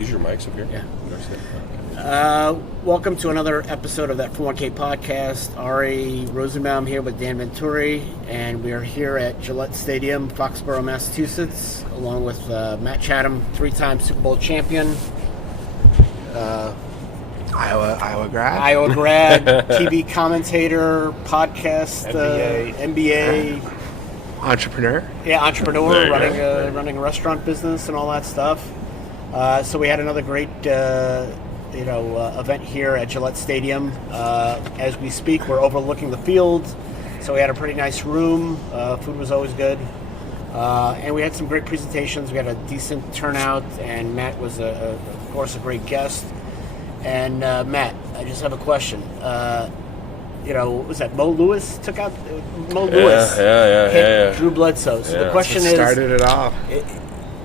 Use your mics up here. Yeah. Welcome to another episode of that 401k podcast. Ari Rosenbaum here with Dan Venturi, and we are here at Gillette Stadium, Foxborough, Massachusetts, along with Matt Chatham, three-time Super Bowl champion, Iowa grad, TV commentator, podcast, MBA, entrepreneur. Yeah, entrepreneur, running a restaurant business and all that stuff. So we had another great, event here at Gillette Stadium. As we speak, we're overlooking the field, so we had a pretty nice room. Food was always good, and we had some great presentations. We had a decent turnout, and Matt was, of course, a great guest. And Matt, I just have a question. What was that? Mo Lewis took out Lewis. Yeah. Drew Bledsoe. So the question is, started it off.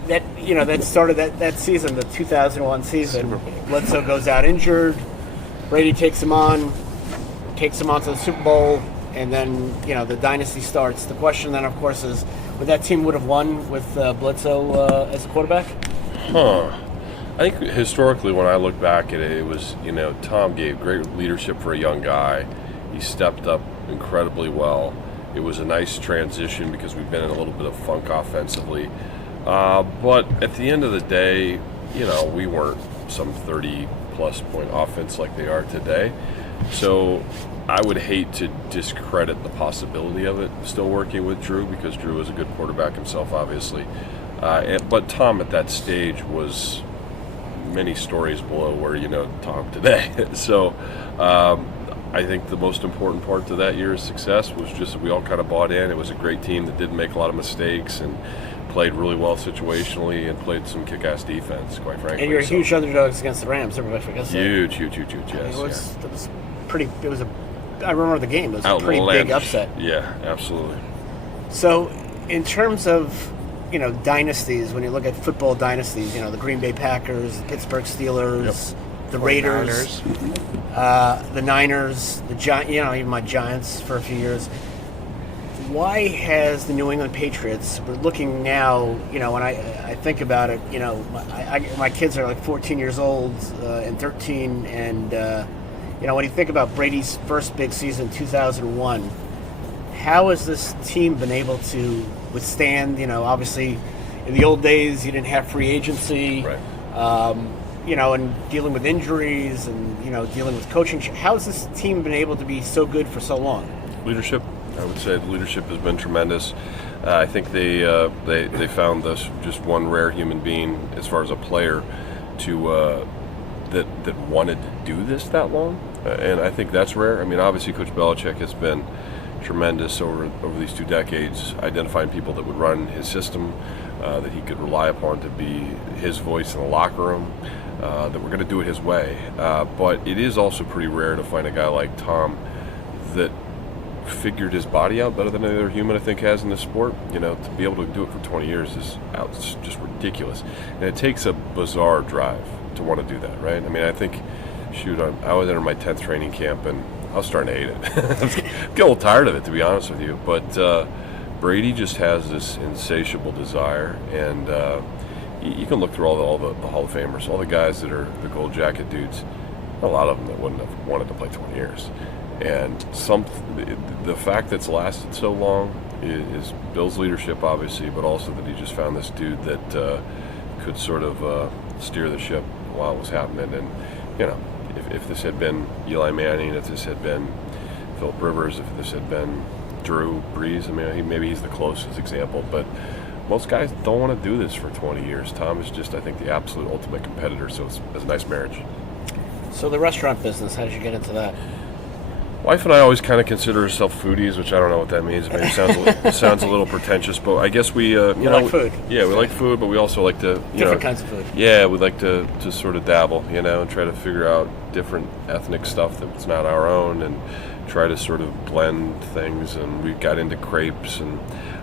That started that season, the 2001 season. Bledsoe goes out injured. Brady takes him on to the Super Bowl, and then the dynasty starts. The question then, of course, is would that team would have won with Bledsoe as a quarterback? I think historically, when I look back at it, it was Tom gave great leadership for a young guy. He stepped up incredibly well. It was a nice transition because we've been in a little bit of funk offensively. But at the end of the day, we weren't some 30-plus point offense like they are today. So I would hate to discredit the possibility of it still working with Drew, because Drew is a good quarterback himself, obviously. But Tom at that stage was many stories below where Tom today. So I think the most important part to that year's success was just that we all kind of bought in. It was a great team that didn't make a lot of mistakes and played really well situationally and played some kick-ass defense, quite frankly. And you're a huge underdogs against the Rams. Everybody forgets that. Huge, yes. It was pretty. I remember the game. It was a pretty big upset. Yeah, absolutely. So, in terms of dynasties, when you look at football dynasties, the Green Bay Packers, the Pittsburgh Steelers, the Raiders, the Niners, the even my Giants for a few years. Why has the New England Patriots, we're looking now, when I think about it, my kids are like 14 years old and 13, and, when you think about Brady's first big season, 2001, how has this team been able to withstand, obviously, in the old days, you didn't have free agency, right. And dealing with injuries and, dealing with coaching. How has this team been able to be so good for so long? Leadership. I would say the leadership has been tremendous. I think they found this just one rare human being, as far as a player, to that wanted to do this that long, and I think that's rare. I mean, obviously, Coach Belichick has been tremendous over these 2 decades, identifying people that would run his system, that he could rely upon to be his voice in the locker room, that we're going to do it his way. But it is also pretty rare to find a guy like Tom that figured his body out better than any other human I think has in this sport. To be able to do it for 20 years is just ridiculous, and it takes a bizarre drive to want to do that, right? I mean, I think, I was in my 10th training camp and I was starting to hate it. I was getting a little tired of it, to be honest with you. But Brady just has this insatiable desire, and you can look through all the Hall of Famers, all the guys that are the gold jacket dudes. A lot of them that wouldn't have wanted to play 20 years. And the fact that it's lasted so long is Bill's leadership, obviously, but also that he just found this dude that could sort of steer the ship while it was happening. And, if this had been Eli Manning, if this had been Phillip Rivers, if this had been Drew Brees, I mean, maybe he's the closest example, but most guys don't want to do this for 20 years. Tom is just, I think, the absolute ultimate competitor, so it's a nice marriage. So the restaurant business, how did you get into that? Wife and I always kind of consider ourselves foodies, which I don't know what that means. Maybe it sounds a little pretentious, but I guess we like food. Yeah, we like food, but we also like to different kinds of food. Yeah, we like to sort of dabble, and try to figure out different ethnic stuff that's not our own, and try to sort of blend things. And we got into crepes, and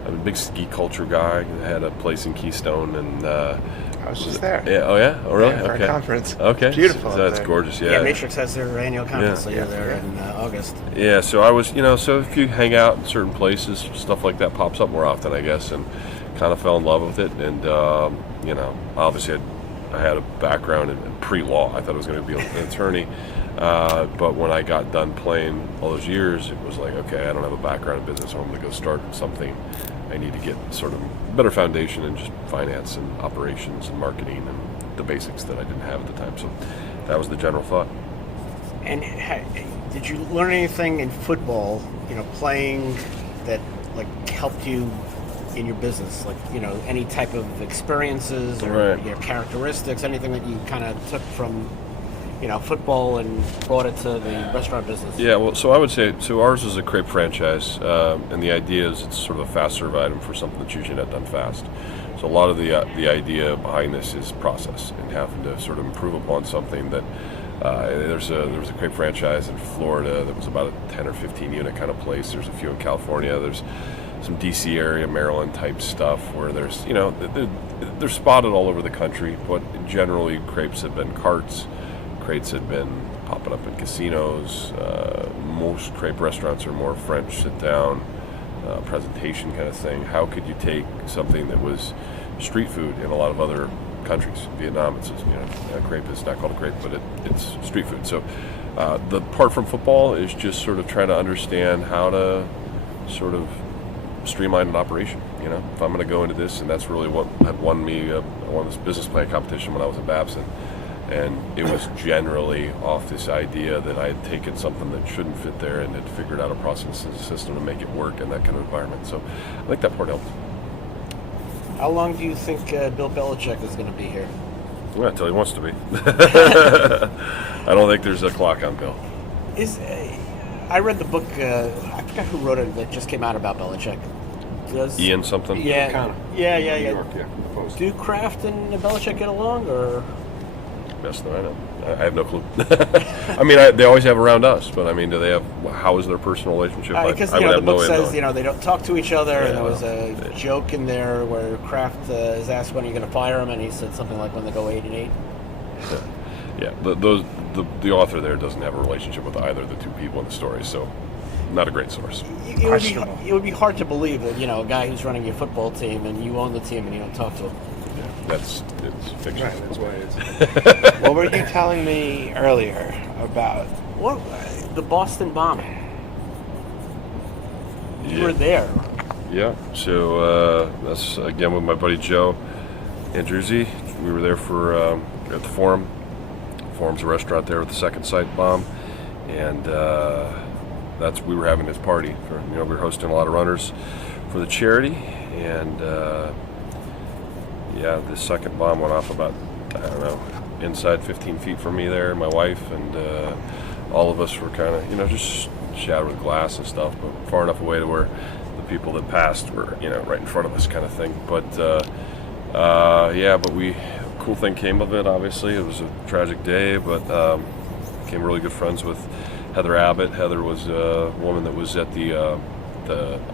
I'm a big ski culture guy. I had a place in Keystone, and I was just there. Yeah. Oh yeah. Oh really? Yeah, for okay. a conference. Okay. Beautiful. So that's gorgeous. Yeah. Yeah. Matrix has their annual conference, so you're there in August. Yeah. So I was, so if you hang out in certain places, stuff like that pops up more often, I guess, and kind of fell in love with it. And obviously, I had a background in pre-law. I thought I was going to be an attorney. But when I got done playing all those years, it was like, okay, I don't have a background in business, so I'm going to go start something. I need to get sort of better foundation in just finance and operations and marketing and the basics that I didn't have at the time. So that was the general thought. And did you learn anything in football, playing that like helped you in your business? Like, any type of experiences or Right. your characteristics, anything that you kind of took from, football and brought it to the restaurant business? Yeah, well, so I would say, ours is a crepe franchise, and the idea is it's sort of a fast serve item for something that's usually not done fast. So a lot of the idea behind this is process and having to sort of improve upon something that there was a crepe franchise in Florida that was about a 10 or 15 unit kind of place. There's a few in California. There's some DC area, Maryland type stuff where there's, they're spotted all over the country, but generally crepes have been carts. Crepes had been popping up in casinos. Most crepe restaurants are more French sit-down, presentation kind of thing. How could you take something that was street food in a lot of other countries? Vietnam, it's a crepe is not called a crepe, but it's street food. So the part from football is just sort of trying to understand how to sort of streamline an operation. If I'm going to go into this, and that's really what had won me. I won this business plan competition when I was at Babson. And it was generally off this idea that I had taken something that shouldn't fit there and had figured out a process and a system to make it work in that kind of environment. So I think that part helped. How long do you think Bill Belichick is going to be here? Well, until he wants to be. I don't think there's a clock on Bill. I read the book, I forgot who wrote it, that just came out about Belichick. Ian something? Yeah. New Yeah. York, yeah, the Post. Do Kraft and Belichick get along, or? Best that I know. I have no clue. I mean, they always have around us, but I mean, do they have? How is their personal relationship? Because I would the have no book way of says knowing. they don't talk to each other, and there was a Yeah. joke in there where Kraft is asked when you're going to fire him, and he said something like when they go 8-8. Yeah, the author there doesn't have a relationship with either of the two people in the story, so not a great source. It would be hard to believe that a guy who's running your football team and you own the team and you don't talk to him. Yeah, it's fiction. Right, that's why it's. What were you telling me earlier about? What the Boston bombing? You Yeah. were there. Yeah, so that's again with my buddy Joe Andruzzi. We were there for at the Forum. Forum's a restaurant there with the second site bomb, and we were having his party. We were hosting a lot of runners for the charity, and the second bomb went off about, I don't know, inside 15 feet from me there, my wife, and all of us were kind of, just shattered with glass and stuff, but far enough away to where the people that passed were, right in front of us kind of thing. But, cool thing came of it, obviously. It was a tragic day, but became really good friends with Heather Abbott. Heather was a woman that was at the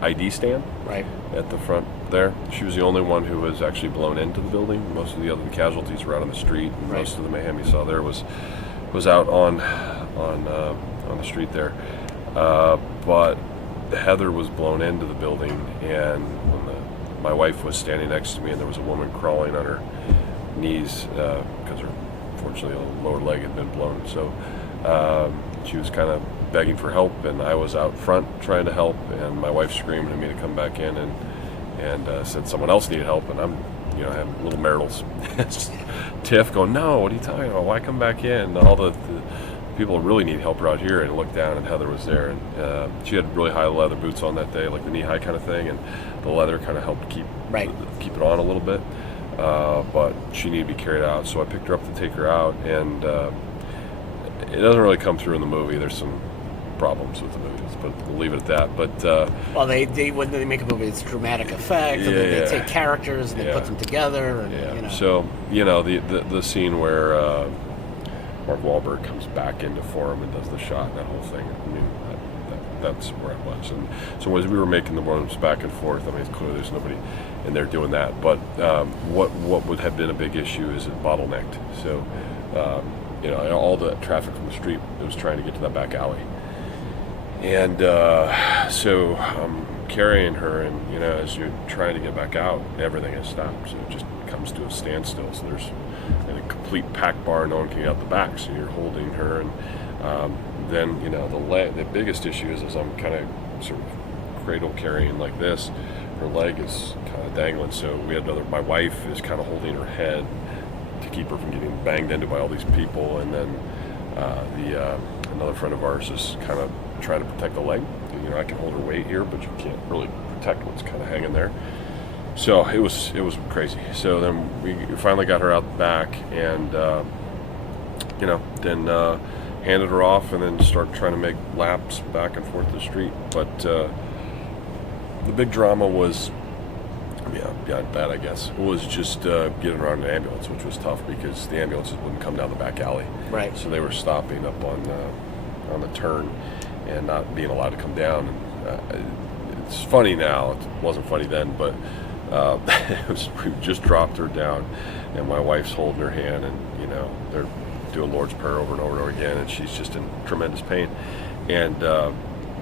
ID stand Right. at the front there. She was the only one who was actually blown into the building. Most of the other casualties were out on the street, and Right. most of the mayhem you saw there was out on the street there. But Heather was blown into the building, and when my wife was standing next to me, and there was a woman crawling on her knees because unfortunately her lower leg had been blown. So she was kind of begging for help, and I was out front trying to help, and my wife screamed at me to come back in and said someone else needed help, and I'm I had little marital tiff going, no, what are you talking about? Why come back in? All the people really need help are out here, and looked down, and Heather was there, and she had really high leather boots on that day, like the knee-high kind of thing, and the leather kind of helped keep it on a little bit, but she needed to be carried out, so I picked her up to take her out, and it doesn't really come through in the movie. There's some problems with the movies, but we'll leave it at that. But well, they when they make a movie, it's dramatic effect, and then they take characters and they put them together, and So the scene where Mark Wahlberg comes back into Forum and does the shot and that whole thing. I mean, that's where I was. And so as we were making the ones back and forth, I mean, clearly there's nobody in there doing that. But what would have been a big issue is it bottlenecked. So all the traffic from the street, it was trying to get to that back alley. And so I'm carrying her, and as you're trying to get back out, everything has stopped. So it just comes to a standstill. So there's in a complete packed bar, no one can get out the back, so you're holding her, and then the biggest issue is as I'm kind of sort of cradle carrying like this, her leg is kind of dangling, so my wife is kind of holding her head to keep her from getting banged into by all these people, and then another friend of ours is kind of trying to protect the leg. I can hold her weight here, but you can't really protect what's kind of hanging there. So it was crazy. So then we finally got her out the back, and then handed her off, and then started trying to make laps back and forth the street. But the big drama was, beyond that, I guess, was just getting around an ambulance, which was tough because the ambulances wouldn't come down the back alley. Right. So they were stopping up on the turn and not being allowed to come down. And it's funny now. It wasn't funny then, but we just dropped her down, and my wife's holding her hand, and they're doing Lord's Prayer over and over and over again, and she's just in tremendous pain. And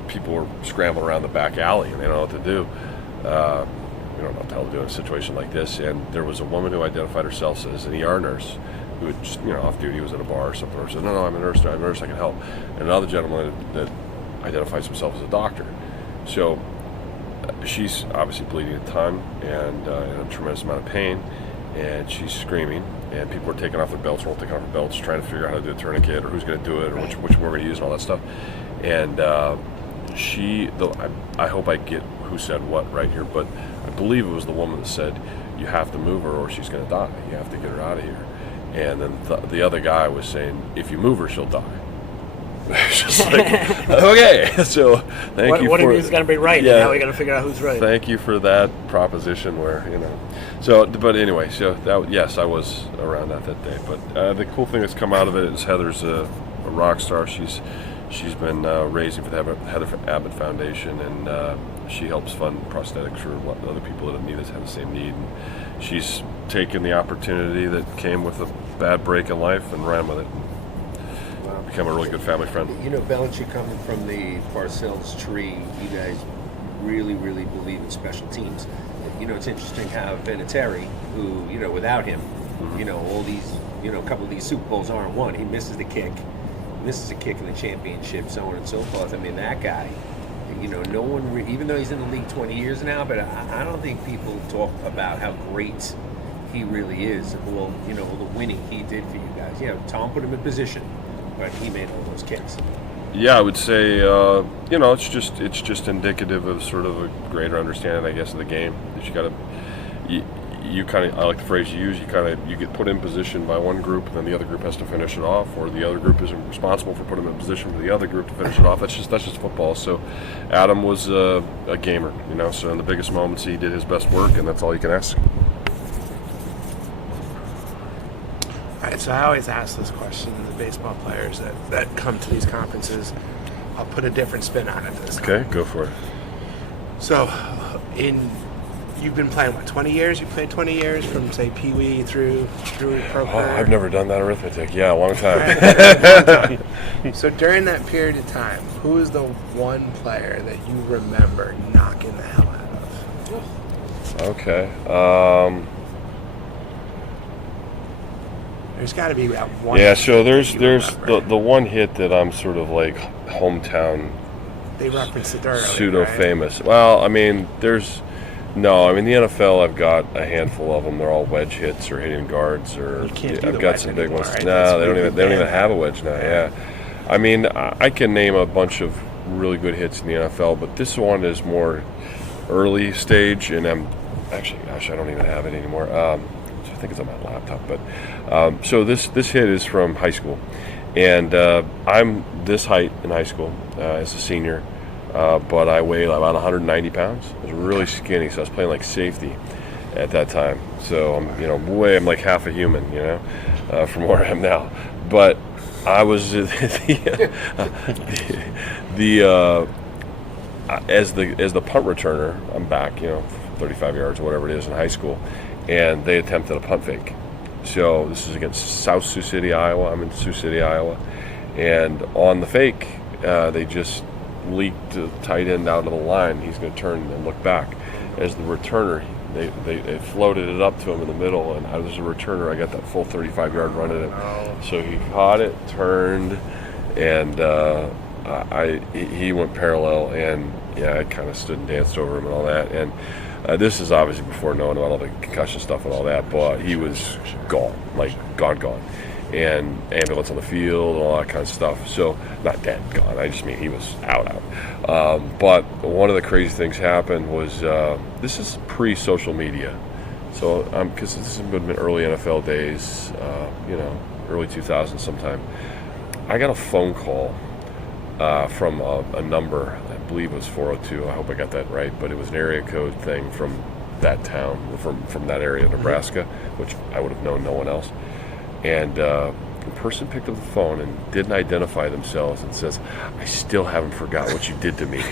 people were scrambling around the back alley, and they don't know what to do. We don't know what the hell to do in a situation like this. And there was a woman who identified herself as an ER nurse who had just, off duty, was at a bar or something, or said, no, I'm a nurse, I can help. And another gentleman that identifies himself as a doctor. So she's obviously bleeding a ton and in a tremendous amount of pain, and she's screaming, and people are taking off their belts, taking off their belts, trying to figure out how to do a tourniquet or who's going to do it or which one we're going to use and all that stuff. And I hope I get who said what right here, but I believe it was the woman that said, you have to move her or she's going to die. You have to get her out of here. And then the other guy was saying, if you move her, she'll die. It's just like, okay. So thank you. What if he's going to be right? Yeah, and now we got to figure out who's right. Thank you for that proposition. Where So, but anyway, so yes, I was around that day. But the cool thing that's come out of it is Heather's a rock star. She's been raising for the Heather Abbott Foundation, and she helps fund prosthetics for other people that have the same need. And she's taken the opportunity that came with a bad break in life and ran with it. Become a really good family friend. Belichick coming from the Parcells tree, you guys really, really believe in special teams. It's interesting how Venturi, who, without him, all these, a couple of these Super Bowls aren't won. He misses the kick, misses a kick in the championship, so on and so forth. I mean, that guy, no one, even though he's in the league 20 years now, but I don't think people talk about how great he really is. All the winning he did for you guys. Tom put him in position, but he made all those kicks. Yeah, I would say, it's just indicative of sort of a greater understanding, I guess, of the game. That you kind of, I like the phrase you use, you get put in position by one group, and then the other group has to finish it off, or the other group isn't responsible for putting them in position for the other group to finish it off. That's just football. So Adam was a gamer, so in the biggest moments he did his best work, and that's all you can ask. All right, so I always ask this question to the baseball players that come to these conferences. I'll put a different spin on it this time. Okay, go for it. So, you've been playing, 20 years? You played 20 years from, say, Pee Wee through pro career? I've never done that arithmetic. Yeah, a long time. So during that period of time, who is the one player that you remember knocking the hell out of? Okay. There's got to be that one. Yeah, so there's the one hit that I'm sort of like hometown. They referenced it earlier. Pseudo famous. Right? Well, I mean, the NFL, I've got a handful of them. They're all wedge hits or hitting guards, or I've got some big ones. Right? No, they don't even have a wedge now. Yeah, I mean, I can name a bunch of really good hits in the NFL, but this one is more early stage, and I'm actually, gosh, I don't even have it anymore. I think it's on my laptop, but so this hit is from high school, and I'm this height in high school as a senior, but I weighed about 190 pounds. I was really skinny, so I was playing like safety at that time. So I'm like half a human, from where I am now. But I was as the punt returner. I'm back, 35 yards or whatever it is in high school. And they attempted a punt fake. So this is against South Sioux City, Iowa. I'm in Sioux City, Iowa. And on the fake, they just leaked the tight end out of the line. He's going to turn and look back. As the returner they floated it up to him in the middle, and I was a returner. I got that full 35-yard run at it. So he caught it, turned, and he went parallel, and yeah, I kind of stood and danced over him and all that. And this is obviously before knowing about all the concussion stuff and all that, but he was gone, like gone. And ambulance on the field and all that kind of stuff. So, not dead, gone. I just mean he was out. But one of the crazy things happened was, this is pre-social media. So, because this has been early NFL days, early 2000s sometime. I got a phone call from a number, I believe it was 402. I hope I got that right, but it was an area code thing from that town, from that area, Nebraska, which I would have known no one else. And the person picked up the phone and didn't identify themselves and says, "I still haven't forgot what you did to me."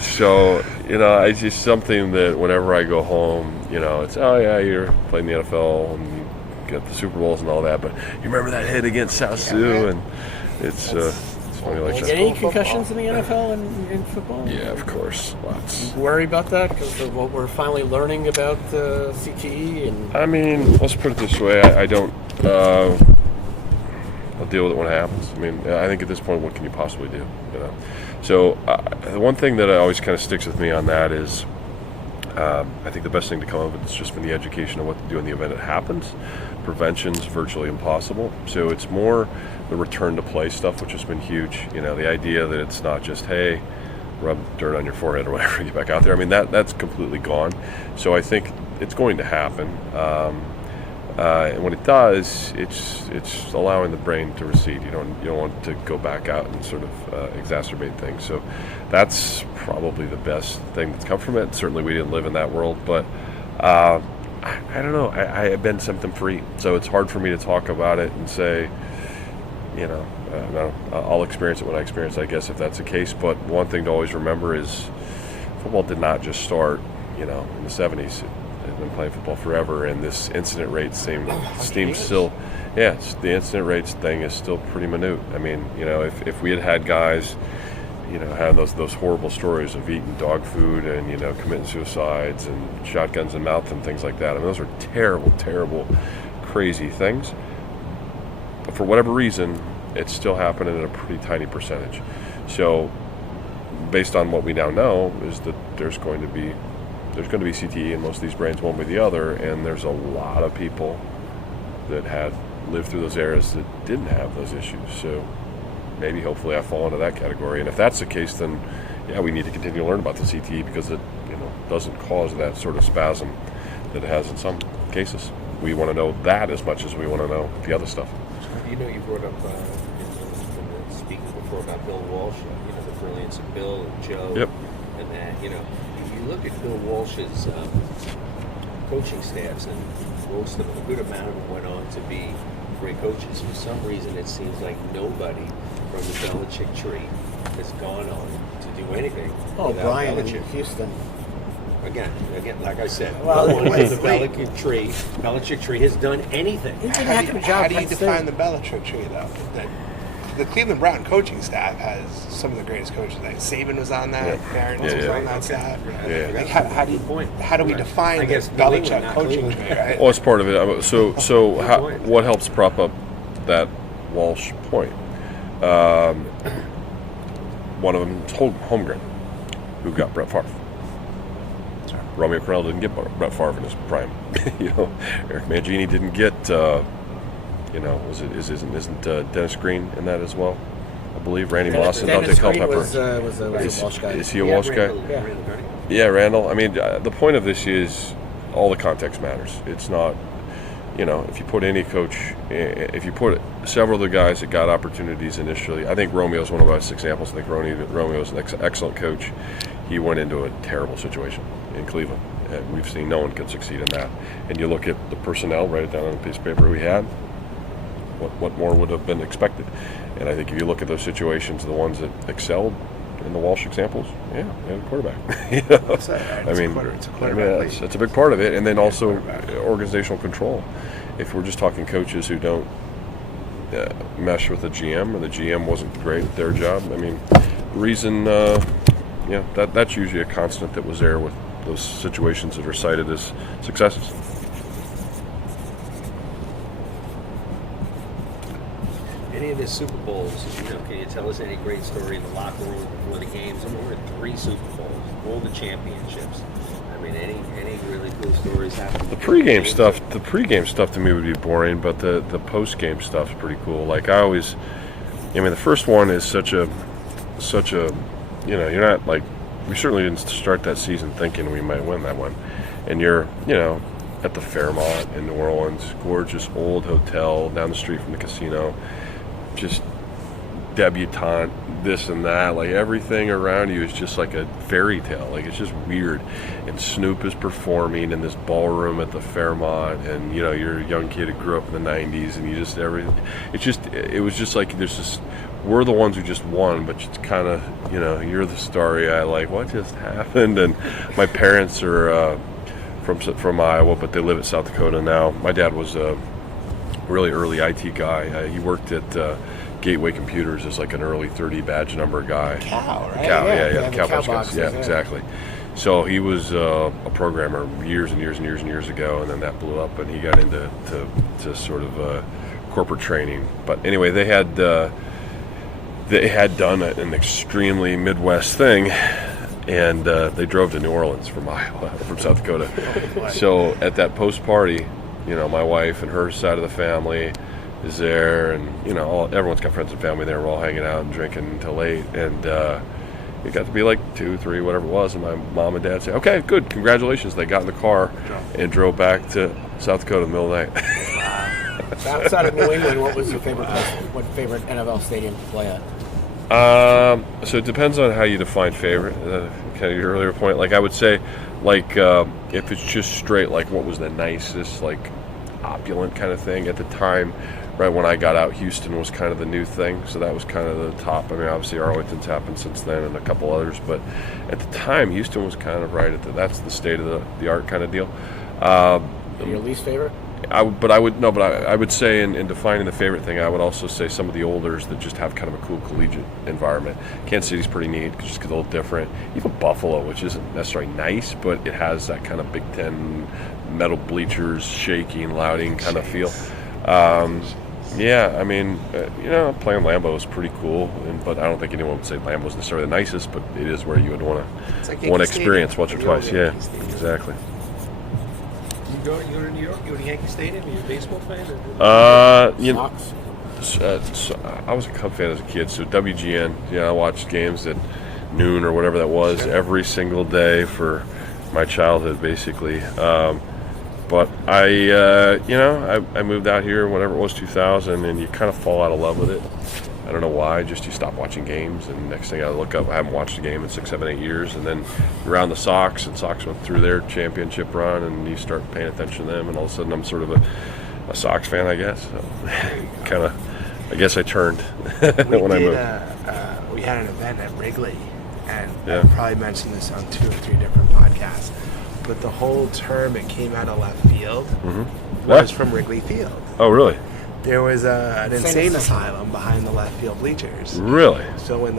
So, it's just something that whenever I go home, it's, oh yeah, you're playing the NFL and you get the Super Bowls and all that, but you remember that hit against South Sioux, and it's funny like that. Any concussions in the NFL and in football? Yeah, of course, lots. You worry about that because of what we're finally learning about CTE and. I mean, let's put it this way: I don't. I'll deal with it when it happens. I mean, I think at this point, what can you possibly do? So the one thing that always kind of sticks with me on that is, I think the best thing to come of it has just been the education of what to do in the event it happens. Prevention's virtually impossible. So it's more the return to play stuff, which has been huge. The idea that it's not just, hey, rub dirt on your forehead or whatever, get back out there. I mean, that's completely gone. So I think it's going to happen. And when it does, it's allowing the brain to recede. You don't want to go back out and sort of exacerbate things. So that's probably the best thing that's come from it. Certainly we didn't live in that world, but I don't know. I have been symptom free, so it's hard for me to talk about it and say, no, I'll experience it when I experience it, I guess, if that's the case. But one thing to always remember is football did not just start, in the 70s. I've been playing football forever, and this incident rate seems still, the incident rates thing is still pretty minute. I mean, if we had guys, had those horrible stories of eating dog food and, committing suicides and shotguns in mouth and things like that. I mean, those are terrible, terrible, crazy things. But for whatever reason, it's still happening at a pretty tiny percentage. So, based on what we now know, is that there's going to be CTE in most of these brains, one way or the other, and there's a lot of people that had lived through those eras that didn't have those issues. So maybe, hopefully, I fall into that category. And if that's the case, then we need to continue to learn about the CTE because it doesn't cause that sort of spasm that it has in some cases. We want to know that as much as we want to know the other stuff. You brought up speaking before about Bill Walsh, the brilliance of Bill and Joe. Yep. And that, if you look at Bill Walsh's coaching staffs, and most of them, a good amount of them went on to be great coaches. For some reason, it seems like nobody from the Belichick tree has gone on to do anything. Oh, Brian in Belichick. Houston. Again, like I said, well, no one from the Belichick tree has done anything. How do you define the Belichick tree, though? The Cleveland Brown coaching staff has some of the greatest coaches. Like Saban was on that, Barron was on that staff. Yeah. Like how do we define the Belichick coaching tree? Right? Well, it's part of it. So what helps prop up that Walsh point? One of them is Holmgren, who got Brett Favre. Romeo Crennel didn't get Brett Favre in his prime. Eric Mangini didn't get. Isn't Dennis Green in that as well? I believe Randy Moss and Dante Culpepper. Was a Walsh guy. Is he a Walsh guy? Yeah, Randall. I mean, the point of this is all the context matters. It's not, if you put any coach, if you put several of the guys that got opportunities initially, I think Romeo's one of our examples. I think Romeo's an excellent coach. He went into a terrible situation in Cleveland. And we've seen no one can succeed in that. And you look at the personnel, write it down on a piece of paper we had, what more would have been expected? And I think if you look at those situations, the ones that excelled in the Walsh examples, they had a quarterback. That's a big part of it. And then also organizational control. If we're just talking coaches who don't mesh with the GM, or the GM wasn't great at their job, I mean, the reason that's usually a constant that was there with those situations that are cited as successes. Any of the Super Bowls, can you tell us any great story in the locker room before the games? I mean, we're in 3 Super Bowls, all the championships. I mean, any really cool stories happen? The pregame stuff to me would be boring, but the postgame stuff is pretty cool. Like the first one is such a, you're not like, we certainly didn't start that season thinking we might win that one. And you're, at the Fairmont in New Orleans, gorgeous old hotel down the street from the casino, just debutante, this and that, like everything around you is just like a fairy tale. Like it's just weird. And Snoop is performing in this ballroom at the Fairmont, and you're a young kid who grew up in the 90s, and it was just like we're the ones who just won, but it's kind of, you're the starry eye, like what just happened. And my parents are from Iowa, but they live at South Dakota now. My dad was a really early IT guy. He worked at Gateway Computers as like an early 30 badge number guy. Cow, right? The cow boxes. boxes, Yeah, exactly. So he was a programmer years and years and years and years ago, and then that blew up, and he got into to sort of corporate training. But anyway, they had done an extremely Midwest thing, and they drove to New Orleans from Iowa, from South Dakota. So at that post party, my wife and her side of the family is there, and everyone's got friends and family there. We're all hanging out and drinking until late, and it got to be like 2, 3, whatever it was, and my mom and dad say, "Okay, good, congratulations." They got in the car and drove back to South Dakota in the middle of the night. Outside of New England, what was your favorite place? What favorite NFL stadium to play at? So it depends on how you define favorite. Kind of your earlier point. Like I would say, if it's just straight, like what was the nicest, like opulent kind of thing at the time. Right when I got out, Houston was kind of the new thing, so that was kind of the top. I mean, obviously Arlington's happened since then, and a couple others, but at the time, Houston was kind of right at that's the state of the art kind of deal. Your least favorite? I would say in defining the favorite thing, I would also say some of the olders that just have kind of a cool collegiate environment. Kansas City's pretty neat just because it's a little different. Even Buffalo, which isn't necessarily nice, but it has that kind of Big Ten metal bleachers, shaking, louding kind of feel. Yeah, I mean, playing Lambeau is pretty cool, but I don't think anyone would say Lambeau's necessarily the nicest, but it is where you would want to experience once or twice. Yeah, exactly. You go to New York? You go to Yankee Stadium? Are you a baseball fan? I was a Cub fan as a kid, so WGN. I watched games at noon or whatever that was every single day for my childhood, basically. But I moved out here whenever it was 2000, and you kind of fall out of love with it. I don't know why. Just you stop watching games, and next thing I look up, I haven't watched a game in 6, 7, 8 years, and then around the Sox, and Sox went through their championship run, and you start paying attention to them, and all of a sudden I'm sort of a Sox fan, I guess. So kind of, I guess I turned when I moved. We had an event at Wrigley, and I probably mentioned this on 2 or 3 different podcasts, but the whole term it came out of left field was from Wrigley Field. Oh, really? There was an insane asylum behind the left field bleachers. Really? So when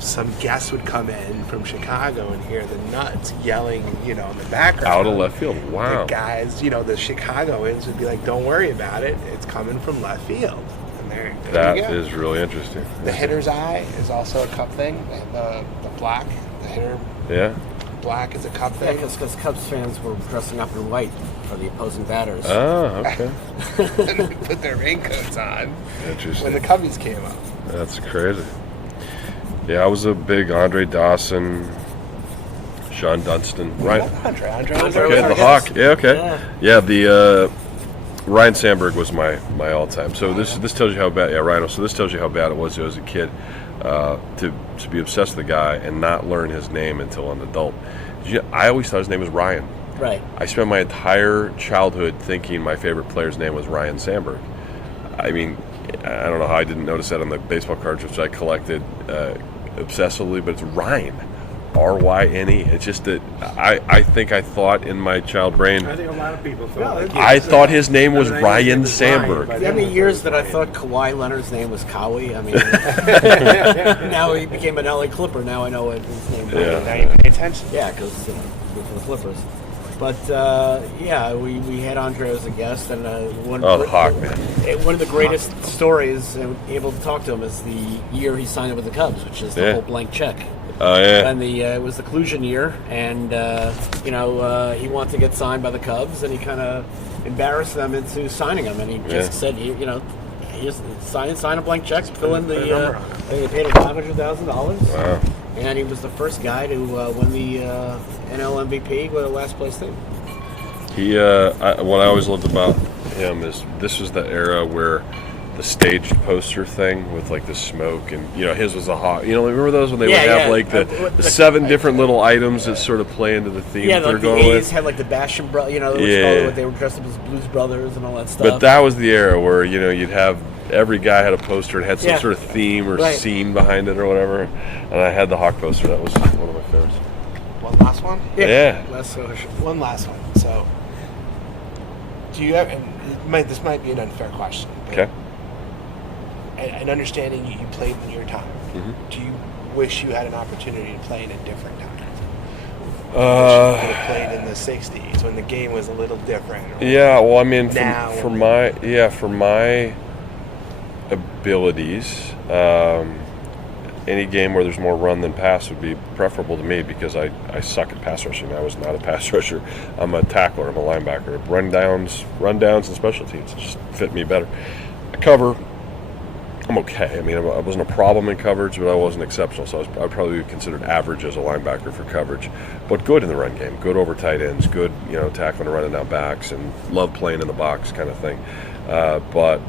some guests would come in from Chicago and hear the Nuts yelling, in the background. Out of left field. Wow. The guys, the Chicagoans would be like, "Don't worry about it. It's coming from left field." And there that you go. is really interesting. The hitter's eye is also a Cup thing. The black, the hitter. Yeah. Black is a Cup Yeah, thing. because Cubs fans were dressing up in white for the opposing batters. Oh, okay. And they put their raincoats on Interesting. when the Cubbies came up. That's crazy. Yeah, I was a big Andre Dawson, Sean Dunston, right? Andre Okay, the Hawk. Yeah, okay. Yeah, the Ryan Sandberg was my all-time. So this tells you how bad. Yeah, Rhino. So this tells you how bad it was as a kid to be obsessed with the guy and not learn his name until an adult. I always thought his name was Ryan. Right. I spent my entire childhood thinking my favorite player's name was Ryan Sandberg. I mean, I don't know how I didn't notice that on the baseball cards, which I collected obsessively, but it's Ryan. R-Y-N-E. It's just that I think I thought in my child brain, I think a lot of people thought. I thought his name was Ryan Sandberg. How many years that I thought Kawhi Leonard's name was Cowie? I mean, now he became an LA Clipper. Now I know what his name is. Yeah. Now you pay attention. Yeah, because for the Clippers. But we had Andre as a guest, and the Hawk, man. One of the greatest stories, able to talk to him, is the year he signed up with the Cubs, which is the whole blank check. Oh yeah. And it was the collusion year, and he wanted to get signed by the Cubs, and he kind of embarrassed them into signing him, and he just said, he just sign a blank check, fill in the. They paid him $500,000. Wow. And he was the first guy to win the NL MVP with a last place team. What I always loved about him is this was the era where the staged poster thing with like the smoke and his was a hot. Remember those when they would have like the 7 different little items that sort of play into the theme that they're going with. Had like the Basham Brothers, they were dressed up as Blues Brothers and all that stuff. But that was the era where you'd have. Every guy had a poster and had some sort of theme or scene behind it or whatever. And I had the Hawk poster. That was one of my favorites. One last one? Yeah. One last one. So, do you ever, and this might be an unfair question. Okay. And understanding you played in your time, do you wish you had an opportunity to play in a different time? You could have played in the 60s when the game was a little different. Yeah, well, I mean, for my abilities, any game where there's more run than pass would be preferable to me because I suck at pass rushing. I was not a pass rusher. I'm a tackler. I'm a linebacker. Rundowns, and special teams just fit me better. Cover, I'm okay. I mean, I wasn't a problem in coverage, but I wasn't exceptional. So I would probably be considered average as a linebacker for coverage, but good in the run game. Good over tight ends. Good, tackling and running down backs, and love playing in the box kind of thing. But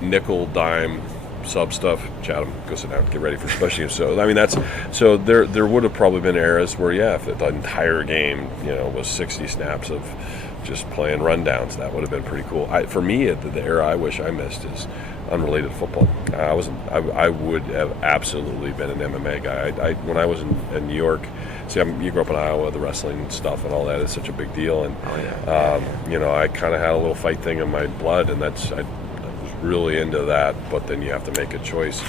nickel, dime, sub stuff, Chatham, go sit down, get ready for special teams. So I mean there would have probably been eras where if the entire game was 60 snaps of just playing rundowns, that would have been pretty cool. For me, the era I wish I missed is unrelated to football. I would have absolutely been an MMA guy. When I was in New York. See, you grew up in Iowa, the wrestling stuff and all that is such a big deal, and I kind of had a little fight thing in my blood, and I was really into that. But then you have to make a choice,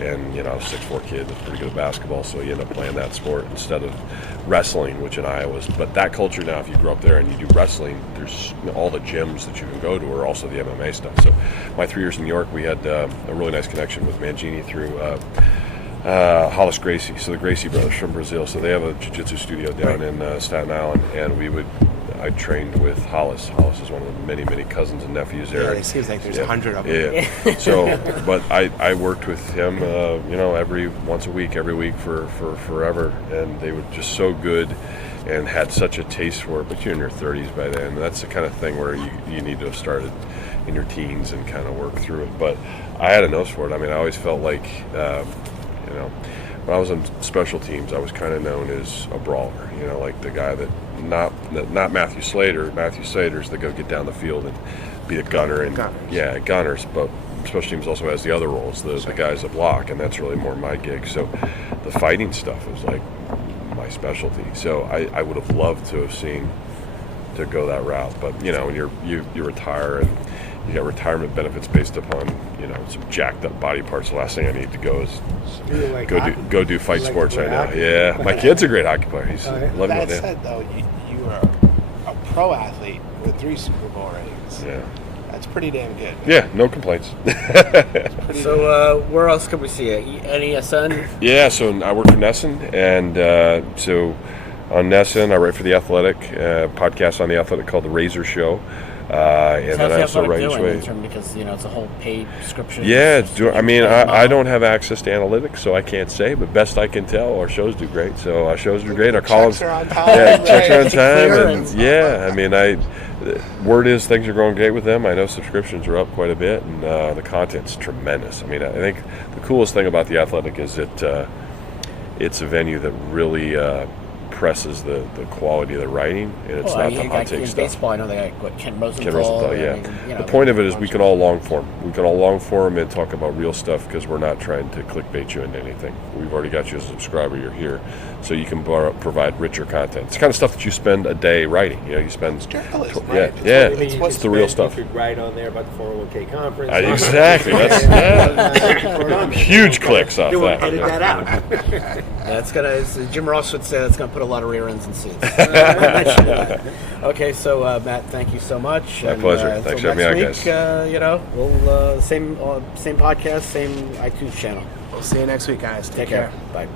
and I was a 6'4" kid that's pretty good at basketball, so you end up playing that sport instead of wrestling, which in Iowa was. But that culture now, if you grew up there and you do wrestling, there's all the gyms that you can go to are also the MMA stuff. So my 3 years in New York, we had a really nice connection with Mangini through. Hollis Gracie, so the Gracie brothers from Brazil. So they have a jiu-jitsu studio down in Staten Island, and I trained with Hollis. Hollis is one of the many, many cousins and nephews there. Yeah, it seems like there's 100 of them. Yeah. So, but I worked with him, once a week, every week for forever, and they were just so good and had such a taste for it. But you're in your 30s by then. That's the kind of thing where you need to have started in your teens and kind of work through it. But I had a nose for it. I mean, I always felt like. When I was on special teams, I was kind of known as a brawler, like the guy that not Matthew Slater. Matthew Slater's the go get down the field and be a gunner and gunners. But special teams also has the other roles, the guys that block, and that's really more my gig. So the fighting stuff was like my specialty. So I would have loved to have seen to go that route, but when you retire and you got retirement benefits based upon some jacked up body parts. The last thing I need to go is go do fight sports right now. Yeah, my kid's a great hockey player. He's loving that it. said, though, you were a pro athlete with 3 Super Bowl rings. Yeah, that's pretty damn good. Yeah, no complaints. So where else could we see it? NESN? Yeah, so I work for NESN, and so on NESN I write for The Athletic, podcast on The Athletic called The Razor Show. And then I also write because it's a whole paid subscription. Yeah, I don't have access to analytics, so I can't say. But best I can tell, our shows do great. So our shows do great. Our columns are on time. Yeah, checks are on time, and word is things are going great with them. I know subscriptions are up quite a bit, and the content's tremendous. I think the coolest thing about The Athletic is that it's a venue that really suppresses the quality of the writing, and it's Well, not you the got hot take in stuff. baseball, I know they got Ken Rosenthal. Ken Rosenthal, yeah. I mean, you know, The point of it is we can all long form. We can all long form and talk about real stuff because we're not trying to clickbait you into anything. We've already got you as a subscriber. You're here, so you can provide richer content. It's the kind of stuff that you spend a day writing. You spend. Journalism, Yeah, right? yeah. It's It's the real stuff. You could write on there about the 401k conference. Exactly. That's huge clicks off Edit that. that out. That's gonna. As Jim Ross would say, that's gonna put a lot of rear ends in seats. Okay, so Matt, thank you so much. My pleasure. Thanks for having me on, guys. We'll same podcast, same iTunes channel. We'll see you next week, guys. Take care. Bye.